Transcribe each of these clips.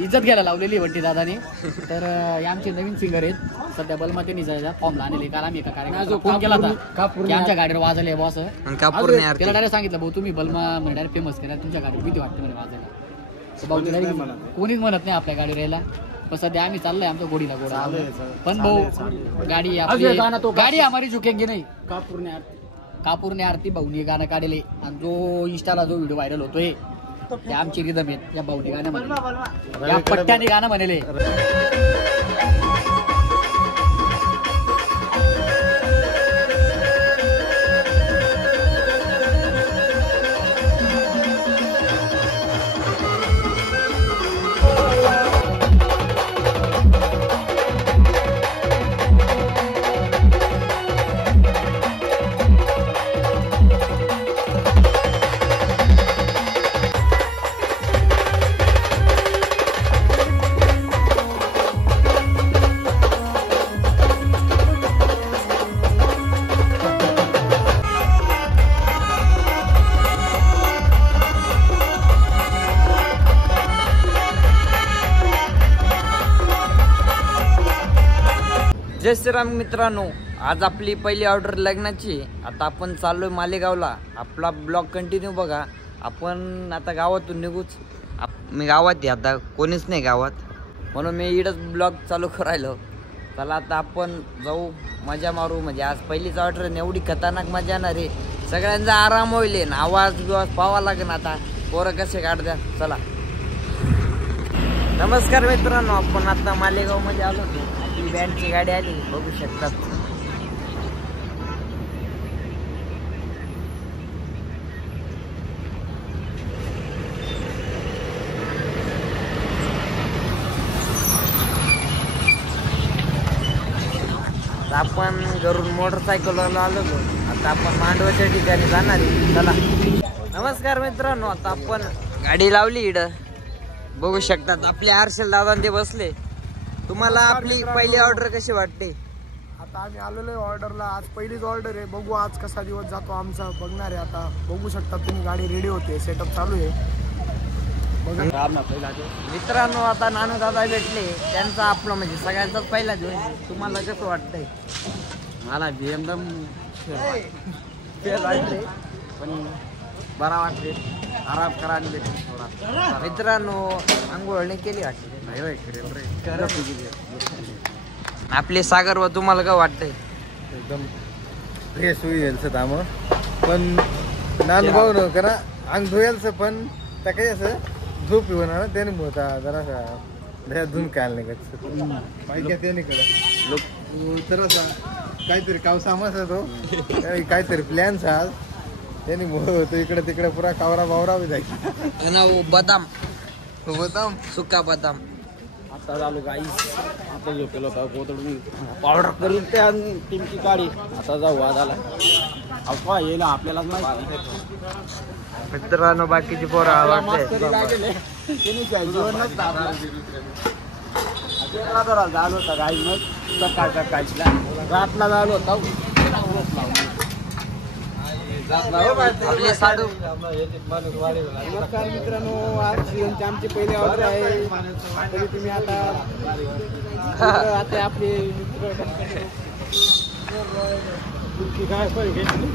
इज्जत घ्यायला लावलेली बंटी दादाने. तर आमचे नवीन सिंगर आहेत सध्या बलमते निजायचा फॉर्मला आणले. काल आम्ही एका कार्यक्रमात फोन केला होता की आमच्या गाडीवर वाजले बॉस. त्याला डायरेक्ट सांगितलं भाऊ तुम्ही बलमा म्हणजे डायरेक्ट फेमस करा, तुमच्या गाडीवर किती वाटतं मला वाजायला. कोणीच म्हणत नाही आपल्या गाडीवर यायला. पण सध्या आम्ही चाललोय आमच्या गोडीला गोडा. पण भाऊ गाडी गाडी हमारी झुकेंगी नाही. कापूरने आरती भाऊनी गाणं काढले आणि जो इंस्टाला जो व्हिडिओ व्हायरल होतोय ते आमची रिदम आहेत. या भाऊनी गाणं म्हणले, या पट्ट्याने गाणं म्हणले. जय श्रीराम मित्रांनो, आज आपली पहिली ऑर्डर लग्नाची. आता आपण चाललोय मालेगावला. आपला ब्लॉग कंटिन्यू बघा. आपण आता गावातून निघूच. मी गावात आहे आता, कोणीच नाही गावात, म्हणून मी इकडंच ब्लॉग चालू करायलो. चला आता आपण जाऊ, मजा मारू. म्हणजे आज पहिलीच ऑर्डर आहे, एवढी खतरनाक मजा येणार आहे. सगळ्यांचा आराम होईल. आवाज बिवाज पाहावा लागेल. आता पोरं कसे काढत्या. चला. नमस्कार मित्रांनो, आपण आता मालेगाव मध्ये आलो होतो. आपली बँडची गाडी आली, बघू शकतात. आपण घरून मोटरसायकलवर आलो होतो. आता आपण मांडवाच्या ठिकाणी जाणार आहे. चला. नमस्कार मित्रांनो, आता आपण गाडी लावली इकडं, बघू शकतात. आपले हर्षल दादा ते बसले. तुम्हाला आपली पहिली ऑर्डर कशी वाटते? आता आम्ही आलेलो आहे ऑर्डरला. आज पहिलीच ऑर्डर आहे. बघू आज कसा दिवस जातो आमचा, बघणार आहे. आता बघू शकता तुम्ही, गाडी रेडी होते, सेटअप चालू आहे. मित्रांनो, आता नानू दादा भेटले. त्यांचा आपलं म्हणजे सगळ्यांचाच पहिला दिवस. तुम्हाला कसं वाटतंय? मला BMW पण बरा वाटते. आराम करा आणि भेटेल थोडा. मित्रांनो, आंघोळणी केली वाटते. आपले सागर व तुम्हाला काय वाटतंय? एकदम फ्रेश होईल दाम. पण नानू भाऊ न करा अंग धुयालचं. पण त्या काही असं झोप होणार त्याने मोठा जरा धुन काल नाही पाहिजे त्याने करा लोक तर काहीतरी काव सामास तो काहीतरी प्लॅन्स आज त्याने होतो. इकडे तिकडे पुरा कावरा बावरा जायचा. बदाम बदाम सुका बदाम. आता झालो गाई. आता झोपेलो होता कोथळून पावडर करून त्या टीमची गाडी. आता जाऊ वादाला. अफवा येईल आपल्यालाच माहिती. मित्रांनो, बाकीची पोरं वाटते झालो होता गाई. मग सकाळच्या काळजीला रातला झालो होता. नमस्कार मित्रांनो, आज आमची पहिली ऑर्डर आहे. तरी तुम्ही आता आपले मित्र काय घेतली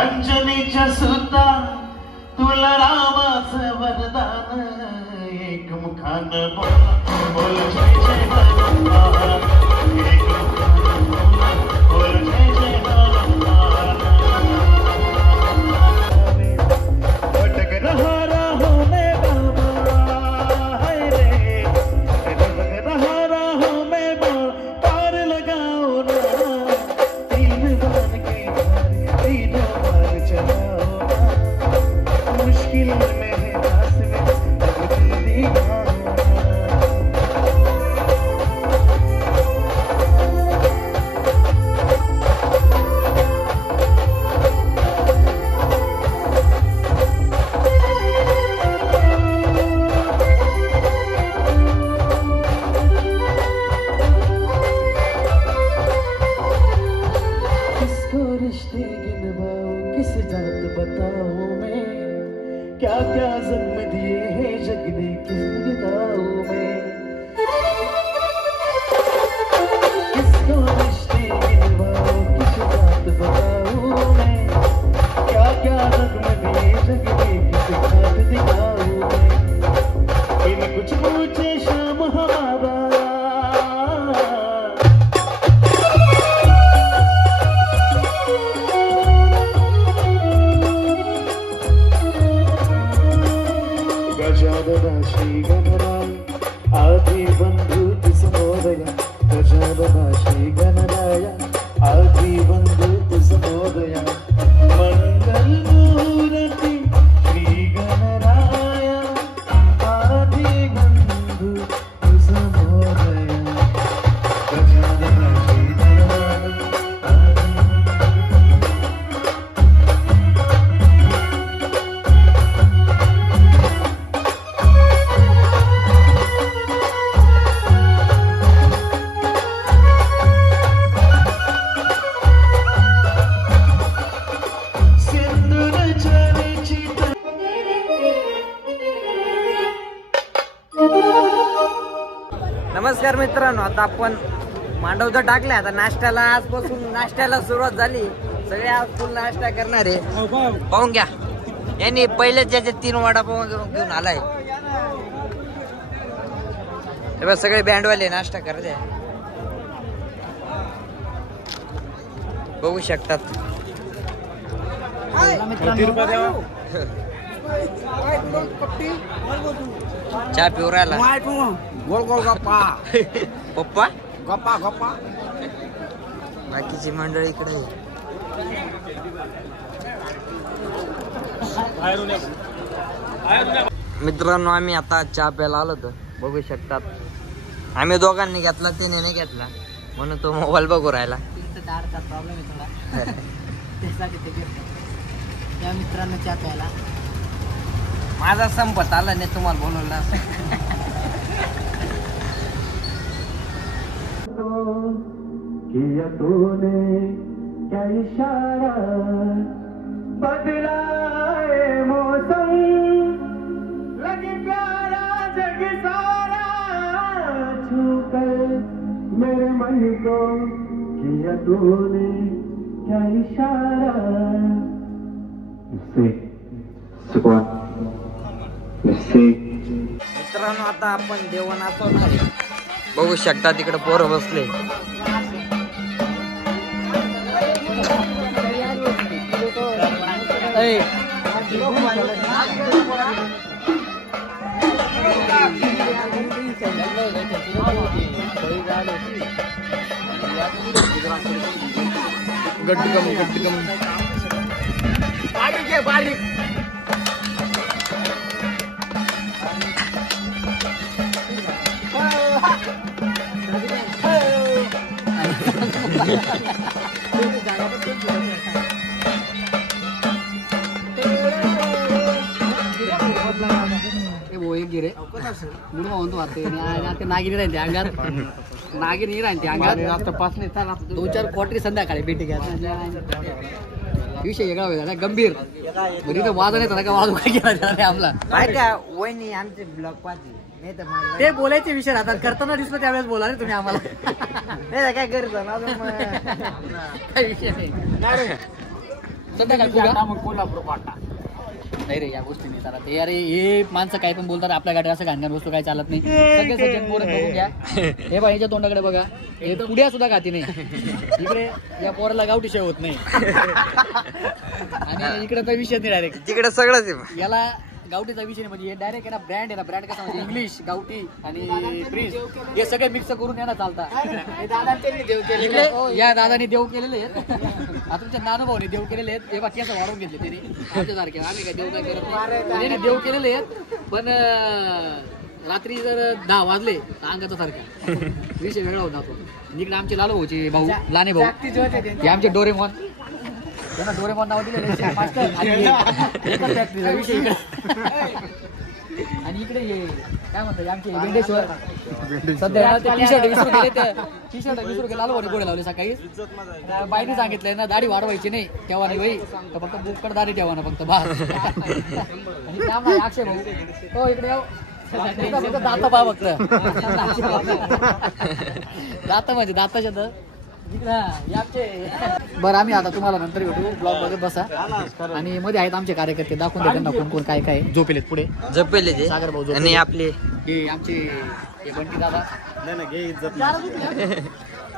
अंजनीच्या सुता तुला रामाचं वरदान एक मुखानं बोल जय जय हनुमान एक मुखानं बोल जय जय हनुमान भटक रहा हूँ मैं बाबा है रे भटक रहा हूँ मैं बाबा पार लगाओ ना तीन बार के तीनों बार चलाओ ना मुश्किल में है दास में अब जल्दी आओ किसको रिश्ते गिनवाऊं किस जात बताऊं मैं क्या क्या जन्म दिए हैं जग ने किस गिनाऊं मैं किसको रिश्ते गिनवाऊं किस जात बताऊं मैं क्या क्या जन्म दिए जग ने किस जात दिखाऊं मैं इन कुछ पूछे शाम हमारा गजानन श्री गणराय आदि बंधु समोदय गजानन श्री गणराय आदि बंधु समोदय मंगल मूर्ति श्री गणराय आदि बंधु समोदय गजानन श्री गणराय नमस्कार मित्रांनो, आता आपण मांडव तर टाकले. आता नाश्त्याला आजपासून नाश्त्याला सुरुवात झाली. सगळे आज फुल नाश्ता करणार आहे. पाहून घ्या, यांनी पहिले ज्याचे 3 वडापाव घेऊन आलाय. तेव्हा सगळे बँडवाले नाश्ता करते, बघू शकतात. चहा पिऊ राहिला गोल गोल गप्पा पप्पा. गप्पा गप्पा. बाकीची मंडळी इकडे आहे. मित्रांनो, आम्ही आता चहा प्यायला आलो तर बघू शकतात. आम्ही दोघांनी घेतला, त्याने नाही घेतला म्हणून तो मोबाईल बघू राहिला. प्रॉब्लेम आहे थोडा त्यासाठी ते घेतलं. त्या मित्रांनो चहा प्यायला माझा संपत आला नाही, तुम्हाला बोलवला. किया तूने क्या इशारा बदलाए मौसम लगे प्यारा जग सारा छूकर मेरे मन को किया तूने क्या इशारा मित्रांनो, आता आपण जेवण नाचवणार आहे. बघू शकता तिकडे पोरं बसले. गट्टकम गट्टकम बारीक आहे बारीक. गिरे म्हणून म्हणतो आता नागिरी राहते अंगात. नागिरी राहते अंगात. पाच नाही 2-4 क्वार्टरी संध्याकाळी भेटी घ्या. विषय वेगळा वेगळा गंभीर. वाजा नाही का वाजू काय केला आपला काय का वहिनी आमचे ब्लॉग पाहते. ते बोलायचे विषय राहतात, करताना दिसलं त्यावेळेस बोला रे तुम्ही आम्हाला. नाही काय करतो ना काही विषय नाही. कोल्हापूर पाटा नाही रे, या गोष्टी नाही चालत. ते अरे हे माणसं काय पण बोलतात, आपल्या गाडीवर असं घाणघाण वस्तू काय चालत नाही. सगळे सज्जन पोरं बघून घ्या. हे बा याच्या तोंडाकडे बघा, हे पुड्या सुद्धा खाती नाही. इकडे या पोराला गावठी शेव होत नाही, आणि इकडे तर विषय नाही डायरेक्ट. तिकडे सगळंच आहे. याला गावठीचा विषय नाही, म्हणजे डायरेक्ट आहे ना ब्रँड आहे ना, ब्रँड कसा म्हणजे इंग्लिश गावठी आणि फ्रीज हे सगळे मिक्स करून यांना चालतात. इकडे या दादानी देव केलेले आहेत, आता तुमच्या नानूभाऊनी देव केलेले आहेत. हे बाकी असं वाढवून घेतले त्यांनी आमच्यासारखे. आम्ही काय देव काय करत नाही, त्यांनी देव केलेले आहेत. पण रात्री जर 10 वाजले तर अंगाचा सारखा विषय वेगळा होता तो. इकडे आमचे लालू भाऊचे भाऊ, लाने भाऊ, हे आमचे डोरेमॉन, त्यांना डोरेमॉन नाव दिलेलं विषय इकडे. आणि इकडे हे काय म्हणतात आमचे वेंडेश्वर, सध्या टी शर्ट विसरू गेले, लालू भाऊ गोडे लावले सकाळी. बाईने सांगितलंय ना दाढी वाढवायची नाही, तेव्हा नाही बाई, तर फक्त बुकड दाढी ठेवा ना फक्त बास. आणि त्यामुळे अक्षय भाऊ हो इकडे येऊ, दाता पा फक्त दात म्हणजे दाताच्या तर. बरं आम्ही आता तुम्हाला नंतर भेटू, ब्लॉग बघत बसा. आणि मध्ये आहेत आमचे कार्यकर्ते, दाखवून द्या त्यांना कोण कोण काय काय झोपेलेत पुढे. झोपेले ते सागर भाऊ आणि आपले हे आमचे बंटी दादा.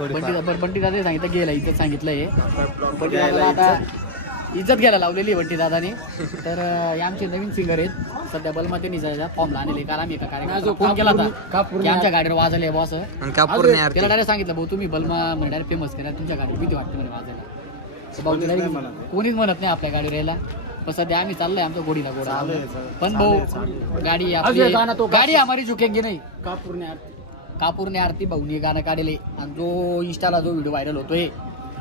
बंटी दादा सांगितलं गेला, इज्जत सांगितलंय. बंटी दादाला आता इज्जत घ्यायला लावलेली आहे बंटी दादाने. तर हे आमचे नवीन सिंगर आहेत, सध्या बलमाते निघायचा फॉर्मला आणले. काल आम्ही एका कार्यक्रमात फोन केला होता की आमच्या गाडीवर वाजले बॉस. त्याला डायरेक्ट सांगितलं भाऊ तुम्ही बलमा म्हणजे डायरेक्ट फेमस करा, तुमच्या गाडीवर भीती वाटते म्हणे वाजायला. भाऊ कोणीच म्हणत नाही आपल्या गाडीवर यायला. पण सध्या आम्ही चाललोय आमच्या गोडीला गोडा. पण भाऊ गाडी गाडी हमारी झुकेंगे नाही. कापूरने आरती भाऊनी गाणं काढले, आणि जो इंस्टाला जो व्हिडिओ व्हायरल होतोय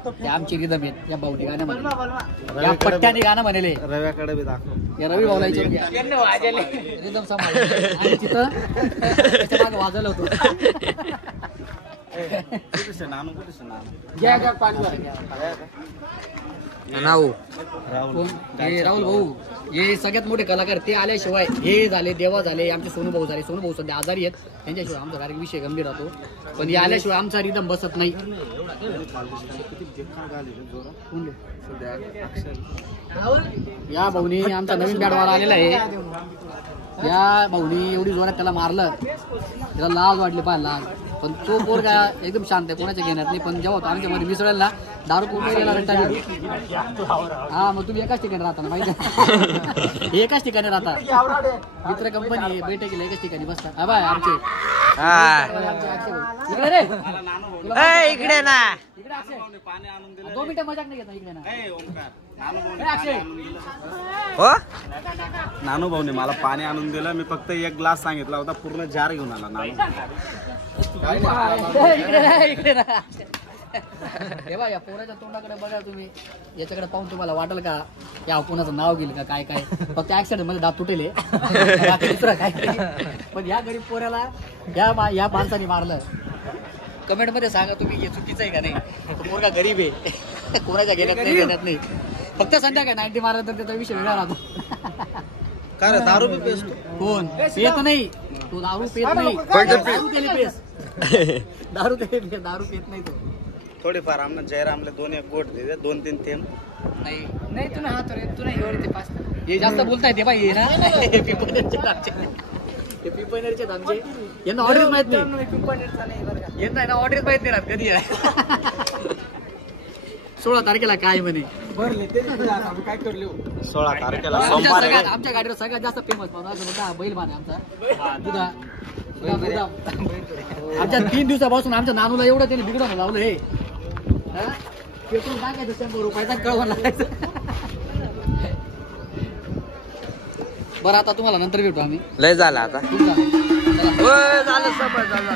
ते आमची रिदम आहेत. या भाऊनी गाणं म्हणले, या पट्ट्याने गाणं म्हणले. रव्याकडे बी दाखव, या रवी भाऊला रिदम सांभाळ. आणि तिथं त्याच्या मागे वाजवलं होतं. राहुल भाऊ हे सगळ्यात मोठे कलाकार, ते आल्याशिवाय हे झाले, देवा झाले, आमचे सोनू भाऊ झाले. सोनू भाऊ सध्या आजारी आहेत, त्यांच्याशिवाय आमचा कार्यक्रम विषय गंभीर राहतो. पण हे आल्याशिवाय आमचा रिदम बसत नाही. या भाऊनी आमचा नवीन बॅटवाला आलेला आहे. या भाऊनी एवढी जोरात त्याला मारलं, त्याला लाज वाटली पाहिजे, लाज. पण तो पोरगा एकदम शांत आहे, कोणाच्या घेण्यात नाही. पण जेव्हा आमच्या मध्ये मिसळेल ना, दारू कुठे गेला रट्टा. हा मग तुम्ही एकाच ठिकाणी राहता ना माहिती, एकाच ठिकाणी राहता. मित्र कंपनी बैठकीला एकाच ठिकाणी बसता. हा बाय आमचे इकडे रे, इकडे ना, इकडे अक्षय 2 मिनिटं मजाक नाही घेता. इकडे ना अक्षय. हो नानू भाऊने मला पाणी आणून दिलं, मी फक्त एक ग्लास सांगितला होता, पूर्ण जार घेऊन आला नानू. इकडे ना हे बा, या पोराच्या तोंडाकडे बघा तुम्ही, याच्याकडे पाहून तुम्हाला वाटेल का या कोणाचं नाव गेलं का काय काय. फक्त ऍक्सिडेंट मध्ये दात तुटेले, दुसरं काय. पण या गरीब पोऱ्याला या माणसाने मारलं. कमेंट मध्ये सांगा तुम्ही हे चुकीचं आहे का नाही. तो पोरगा गरीब आहे, कोणाच्या घेण्यात नाही. फक्त संध्याकाळी 90 मारलं तर त्याचा विषय वेगळा राहतो. काय दारू बी पेसतो कोण पेत नाही, तो दारू पेत नाही. दारू केली पेस, दारू पेत नाही तो. थोडीफार आमना जयरामले 2-1 गोट दे दे, 2-3 थेंब. नाही नाही तुम्ही हात तू नाही एवढे ते पास. हे जास्त बोलताय ते बाई ना, पिंपणेरचे आमचे यांना ऑर्डर माहित नाही. यांना ना ऑर्डर माहित नाही राहत कधी. 16 तारखेला काय म्हणे 16 तारखेला आमच्या गाडीवर सगळ्यात जास्त फेमस बैल मान आमचा दुधा. आमच्या 3 दिवसापासून आमच्या नानूला एवढं त्याने बिघडवून लावलं. हे पेट्रोल टाकायचं 100 रुपयाचा कळवून लागायचं. बरं आता तुम्हाला नंतर भेटू आम्ही. लय झालं आता, झालं सफळ झालं.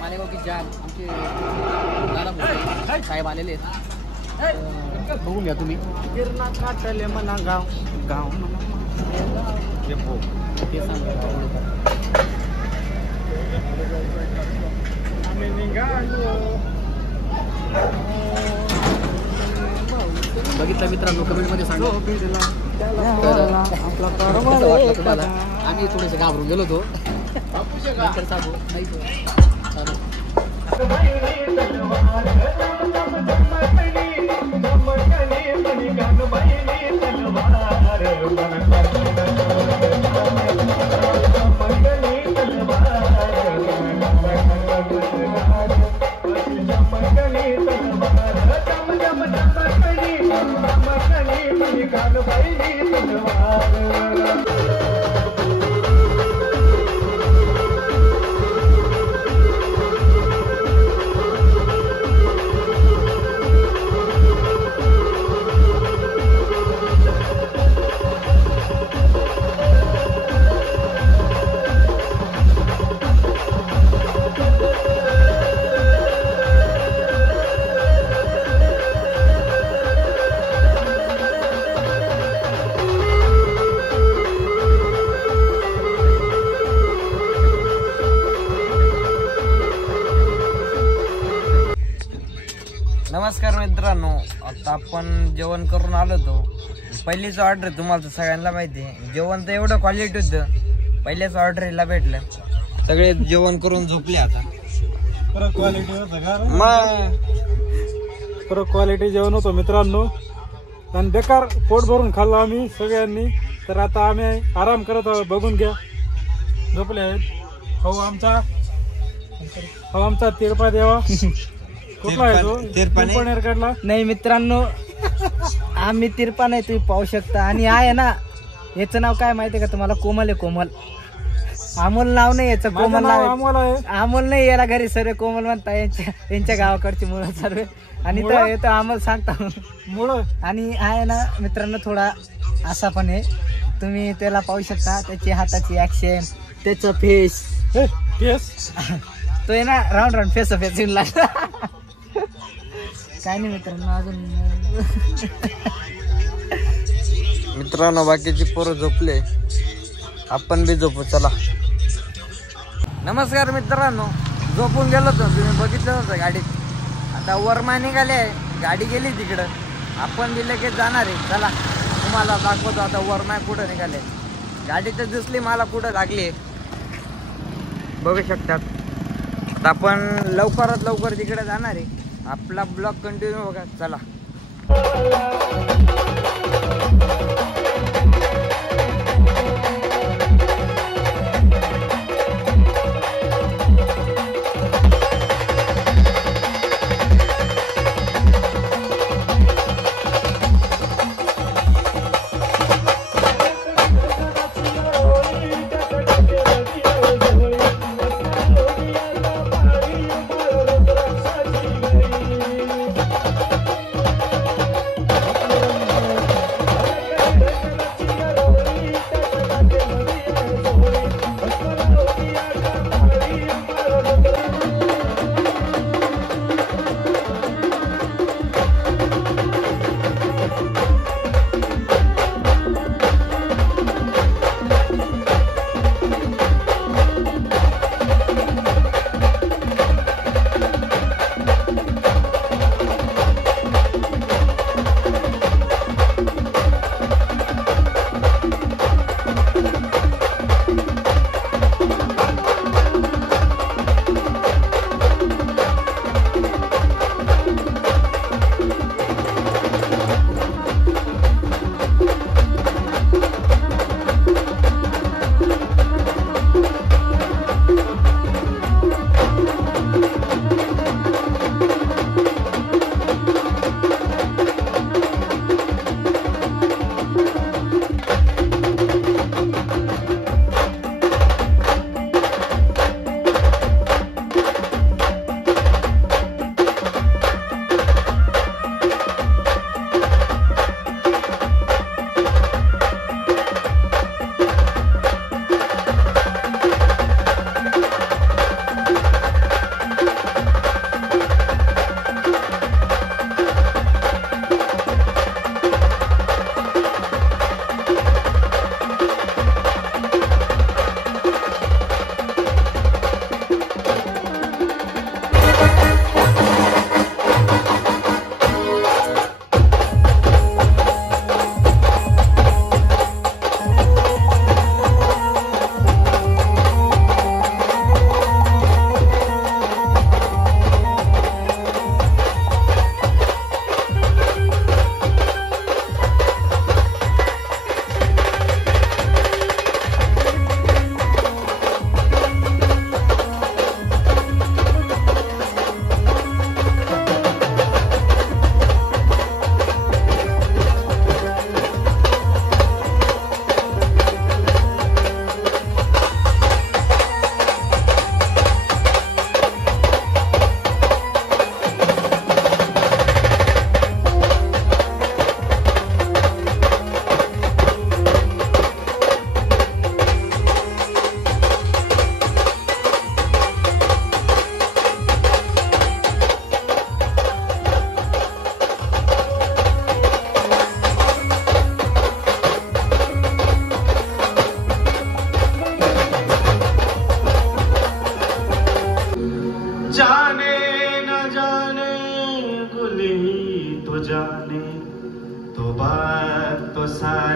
मालेगाव की जान आमचे दादा भोसले साहेब आलेले आहेत, बघून घ्या तुम्ही. गिरणा काटले म्हणा गाव गाव ते सांगा. आम्ही निघालो. बघितलं मित्रांनो, कमेंट मध्ये सांगा. तुम्हाला आम्ही थोडेसे घाबरून गेलो होतो. नंतर सांगू नाही चालेल. नमस्कार मित्रांनो, आता आपण जेवण करून आलो होतो. पहिलीच ऑर्डर तुम्हाला तर सगळ्यांना माहिती आहे. जेवण तर एवढं क्वालिटी होतं, पहिल्याच ऑर्डरला भेटलं. सगळे जेवण करून झोपले आता. परत क्वालिटी होतं का? मग परत क्वालिटी जेवण होतं मित्रांनो. आणि बेकार पोट भरून खाल्लं आम्ही सगळ्यांनी. तर आता आम्ही आराम करत आहोत. बघून घ्या, झोपले आहेत. हो आमचा तिरपा देवा. कुठला आहे तो? तिरपा नाही मित्रांनो, आम्ही तिरपा नाही, तुम्ही पाहू शकता. आणि आहे ना, याचं नाव काय माहितीये का तुम्हाला? कोमल आहे, कोमल. अमोल नाव नाही याचं, कोमल नाव आहे. अमोल नाही, याला घरी सर्व कोमल म्हणता. यांच्या गावाकडची मुलं सर्व. आणि तर येतो अमोल सांगता मुळ. आणि आहे ना मित्रांनो, थोडा असा पण आहे, तुम्ही त्याला पाहू शकता. त्याची हाताची ऍक्शन, त्याचं फेस तो आहे ना, राऊंड फेस लागला. काय नाही मित्रांनो, अजून मित्रांनो बाकीची पोरं झोपले, आपण बी झोपू. चला. नमस्कार मित्रांनो, झोपून गेलो होतो, तुम्ही बघितलं होतं गाडीत. आता वरमा निघाले, गाडी गेली तिकडं, आपण बी लगेच जाणार आहे. चला तुम्हाला दाखवतो आता वरमा कुठं निघाले. गाडी तर दिसली मला कुठं लागली, बघू शकतात. आता आपण लवकरात लवकर तिकडे जाणार आहे. आपला ब्लॉग कंटिन्यू बघा. चला.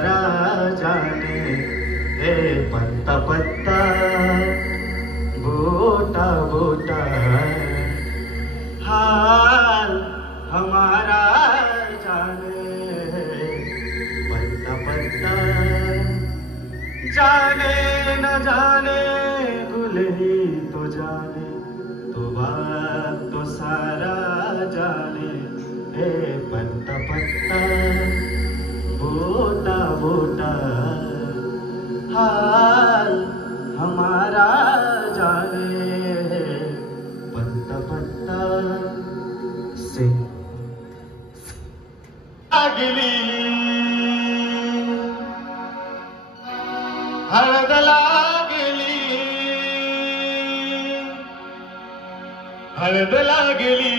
हमारा जाने हे पत्ता पत्ता बोटा बोटा हाल हमारा जाने पत्ता पत्ता जाने न जाने गुलही तो जाने तो बात तो सारा जाने हे पत्ता पत्ता बोटा बोटा हाल हमारा जाने पत्ता पत्ता से लागली हळद लागली हळद लागली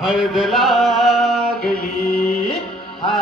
हळद लागली हा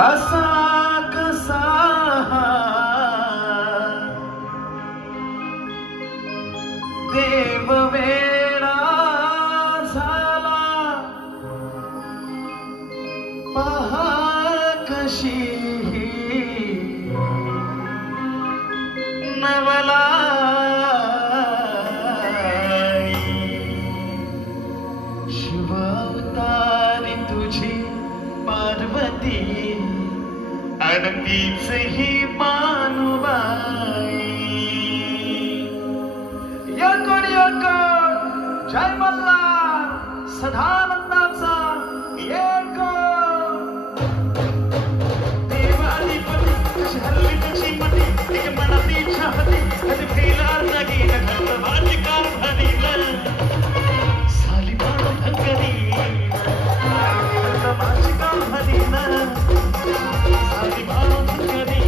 असा कसा देव वेळा झाला पहा कशी नवला शिवावतारी तुझी पार्वती अडतीच ही मानुबाई यकोड यकोड जय मल्हार सदानंदाचा यकोड देवाधिपती कशी हल्ली कशी मती एक मनाची इच्छा होती कधी फेलार नाही माझी कार धरी साली पाडून धनकरी माझी कार धरी साली पाडून धनकरी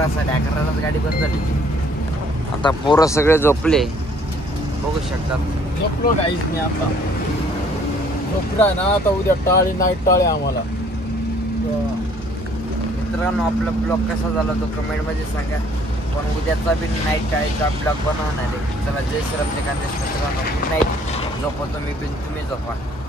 11:30 गाडी बंद झाली. आता पोरं सगळे झोपले बघू शकतात. झोपलो काहीच नाही आता झोपलाय ना आता. उद्या टाळी नाईट टाळे आम्हाला मित्रांनो आपला ब्लॉग कसा झाला तो कमेंटमध्ये सांगा. पण उद्याचा बी नाईट टाळीचा ब्लॉग बनवणार आहे. चला जय श्रीराम जय खानदेश मित्रांनो, गुड नाईट. झोपतो मी बिन, तुम्ही झोपा.